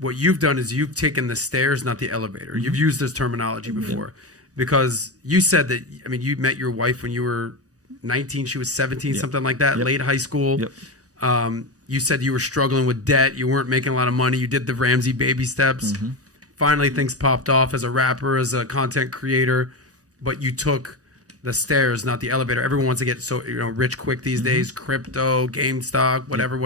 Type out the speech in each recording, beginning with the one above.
what you've done is you've taken the stairs, not the elevator. You've used this terminology before because you said that, I mean, you met your wife when you were 19, she was 17, something like that, late high school. You said you were struggling with debt. You weren't making a lot of money. You did the Ramsey baby steps. Finally, things popped off as a rapper, as a content creator, but you took the stairs, not the elevator. Everyone wants to get so rich quick these days, crypto, GameStop, whatever.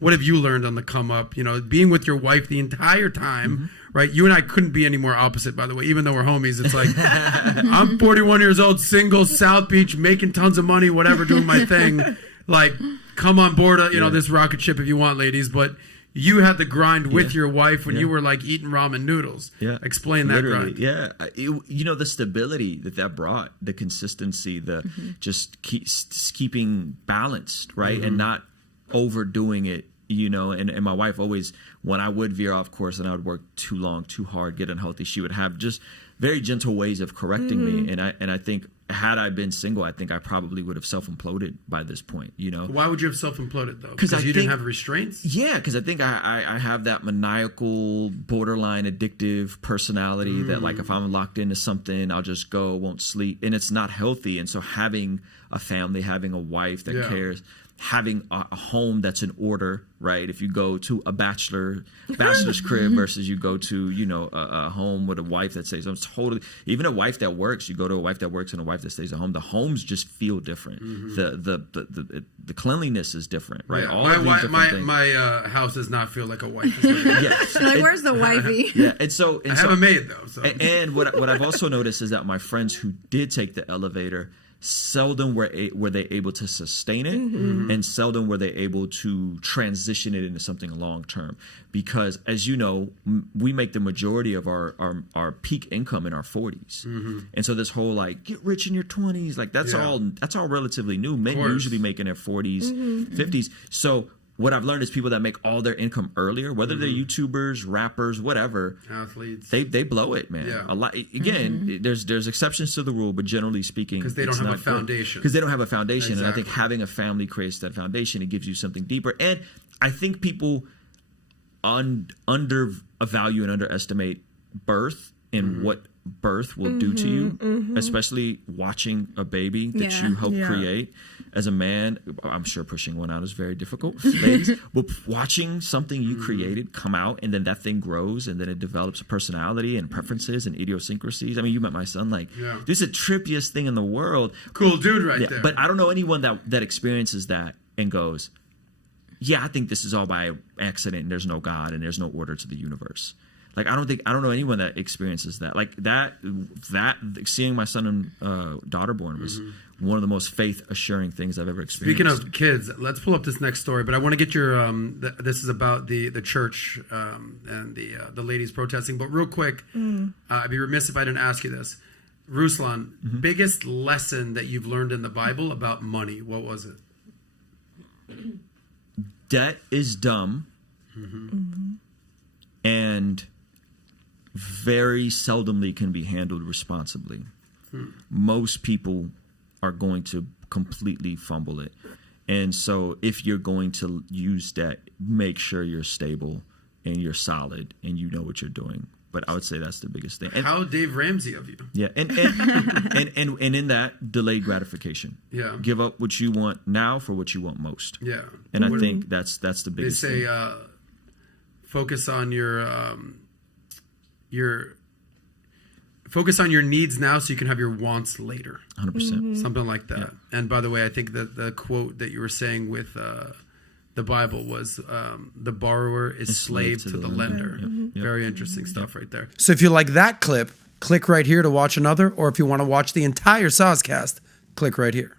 What have you learned on the come up? Being with your wife the entire time, right? You and I couldn't be any more opposite, by the way, even though we're homies. It's like, I'm 41 years old, single, South Beach, making tons of money, whatever, doing my thing. Like, come on board, this rocket ship if you want, ladies. But you had to grind with your wife when you were like eating ramen noodles. Explain that grind. The stability that brought, the consistency, the just keeping balanced, right? And not overdoing it. And my wife always, when I would veer off course and I would work too long, too hard, get unhealthy, she would have just very gentle ways of correcting me. And I think had I been single, I think I probably would have self-imploded by this point, Why would you have self-imploded though? Because you didn't have restraints? Yeah, because I think I have that maniacal, borderline addictive personality that like if I'm locked into something, I'll just go, won't sleep. And it's not healthy. And so having a family, having a wife that cares, having a home that's in order, right? If you go to a bachelor's crib versus you go to, a home with a wife that stays home, it's totally, even a wife that works, you go to a wife that works and a wife that stays at home, the homes just feel different. The cleanliness is different, right? Yeah. All my house does not feel like a wife. Like, where's the wifey? Yeah, I have a maid though. So. And what I've also noticed is that my friends who did take the elevator, seldom were they able to sustain it, and seldom were they able to transition it into something long term. Because as you know, we make the majority of our peak income in our 40s, and so this whole like get rich in your 20s, like that's all relatively new. Men usually make in their 40s, 50s. So what I've learned is people that make all their income earlier, whether they're YouTubers, rappers, whatever, athletes, they blow it, man. A lot. Again, there's exceptions to the rule, but generally speaking, because they don't have a foundation. Because they don't have a foundation, and I think having a family creates that foundation. It gives you something deeper, and I think people undervalue and underestimate birth and what birth will do to you, especially watching a baby that you help create. As a man, I'm sure pushing one out is very difficult, ladies, but watching something you created come out, and then that thing grows, and then it develops a personality and preferences and idiosyncrasies. I mean, you met my son, like, this is the trippiest thing in the world. Cool dude right there. But I don't know anyone that experiences that and goes, I think this is all by accident, and there's no God, and there's no order to the universe. Like, I don't know anyone that experiences that. Like that seeing my son and daughter born was one of the most faith assuring things I've ever experienced. Speaking of kids, let's pull up this next story. But I want to get your this is about the church and the ladies protesting. But real quick, I'd be remiss if I didn't ask you this, Ruslan. Biggest lesson that you've learned in the Bible about money? What was it? Debt is dumb, and very seldomly can be handled responsibly. Most people are going to completely fumble it. And so if you're going to use debt, make sure you're stable and you're solid and you know what you're doing. But I would say that's the biggest thing. And, how Dave Ramsey of you. Yeah, and in that, delayed gratification. Yeah. Give up what you want now for what you want most. Yeah. And I think that's the biggest thing. They say focus on focus on your needs now so you can have your wants later. 100%. Something like that. Yeah. And by the way, I think that the quote that you were saying with the Bible was the borrower is slave to the lender. Yep. Very interesting stuff right there. So if you like that clip, click right here to watch another. Or if you want to watch the entire Soscast, click right here.